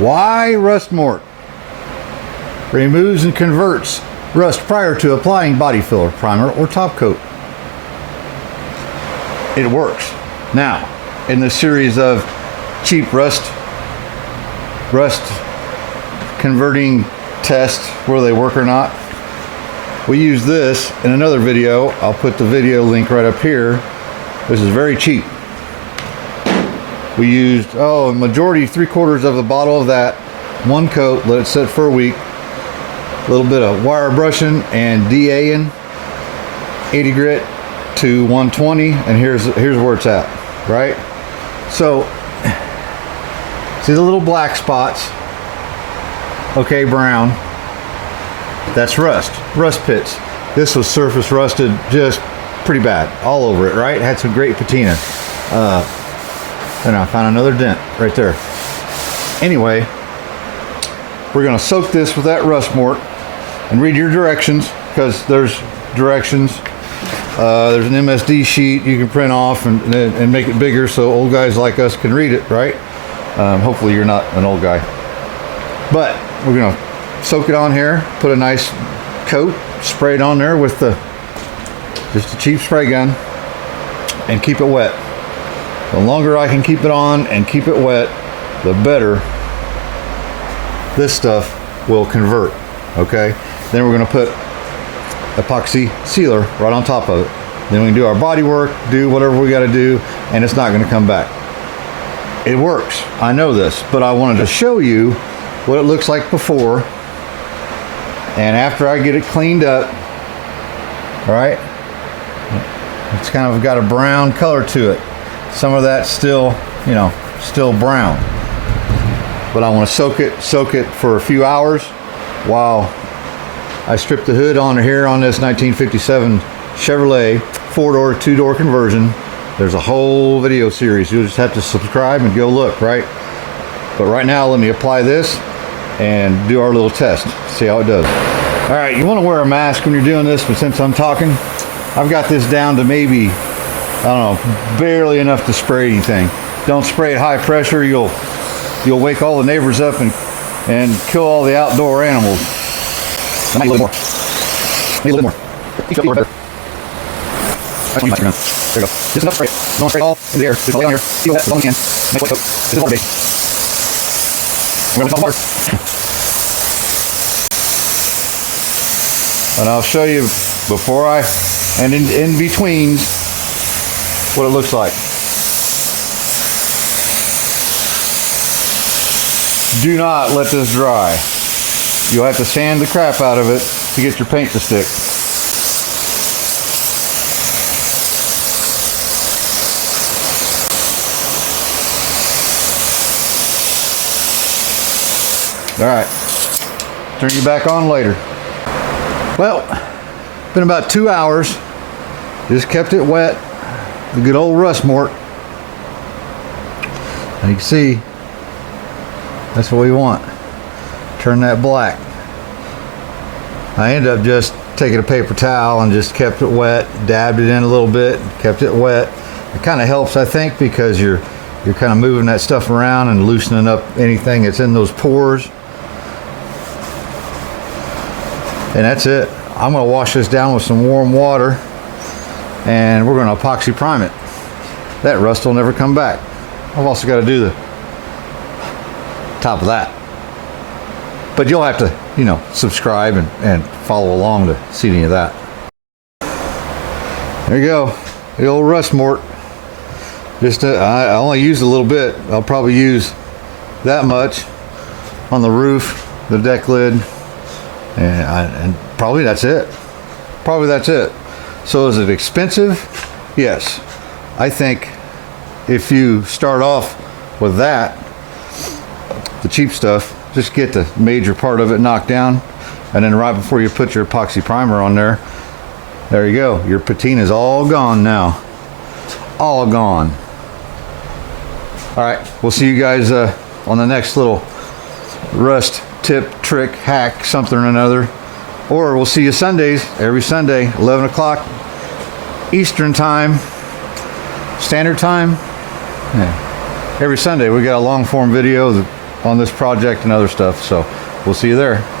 Why Rust Mort? Removes and converts rust prior to applying body filler, primer, or top coat. It works. Now, in this series of cheap rust converting tests, whether they work or not, we use this in another video. I'll put the video link right up here. This is very cheap. We used, majority, 3/4 of the bottle of that, one coat, let it sit for a week, a little bit of wire brushing and DAing, 80 grit to 120, and here's where it's at, right? So, see the little black spots? Okay, brown. That's rust pits. This was surface rusted, just pretty bad, all over it, right? Had some great patina. And I found another dent right there. Anyway, we're gonna soak this with that Rust Mort and read your directions, because there's directions. There's an MSD sheet you can print off and make it bigger so old guys like us can read it, right? Hopefully you're not an old guy. But we're gonna soak it on here, put a nice coat, spray it on there with just a cheap spray gun, and keep it wet. The longer I can keep it on and keep it wet, the better this stuff will convert, okay? Then we're gonna put epoxy sealer right on top of it. Then we can do our body work, do whatever we gotta do, and it's not gonna come back. It works, I know this, but I wanted to show you what it looks like before and after I get it cleaned up. All right, it's kind of got a brown color to it. Some of that's still, still brown. But I want to soak it for a few hours while I strip the hood on here on this 1957 Chevrolet 4-door, 2-door conversion. There's a whole video series. You'll just have to subscribe and go look, right? But right now, let me apply this and do our little test. See how it does. All right, you want to wear a mask when you're doing this, but since I'm talking, I've got this down to maybe, I don't know, barely enough to spray anything. Don't spray at high pressure. You'll wake all the neighbors up and kill all the outdoor animals. I need a little more. Need a little more. Each up better. That's when you gun. There you go. Just enough spray. Don't spray it all in the air. Just lay on here. Seal that as long as you can. Make wet coat. This is water based. We're going to water. And I'll show you before and in betweens what it looks like. Do not let this dry. You'll have to sand the crap out of it to get your paint to stick. All right, turn you back on later. Well, been about 2 hours. Just kept it wet. The good old Rust Mort. And you can see, that's what we want. Turn that black. I ended up just taking a paper towel and just kept it wet, dabbed it in a little bit, kept it wet. It kind of helps, I think, because you're kind of moving that stuff around and loosening up anything that's in those pores. And that's it. I'm going to wash this down with some warm water and we're going to epoxy prime it. That rust will never come back. I've also got to do the top of that. But you'll have to, subscribe and follow along to see any of that. There you go. The old Rust Mort. Just I only used a little bit. I'll probably use that much on the roof, the deck lid, and probably that's it. Probably that's it. So is it expensive? Yes. I think if you start off with that, the cheap stuff, just get the major part of it knocked down, and then right before you put your epoxy primer on there you go. Your patina is all gone now. All gone. All right, we'll see you guys on the next little rust tip, trick, hack, something or another. Or we'll see you Sundays, every Sunday, 11 o'clock Eastern time, Standard Time. Yeah. Every Sunday we got a long form video on this project and other stuff. So we'll see you there.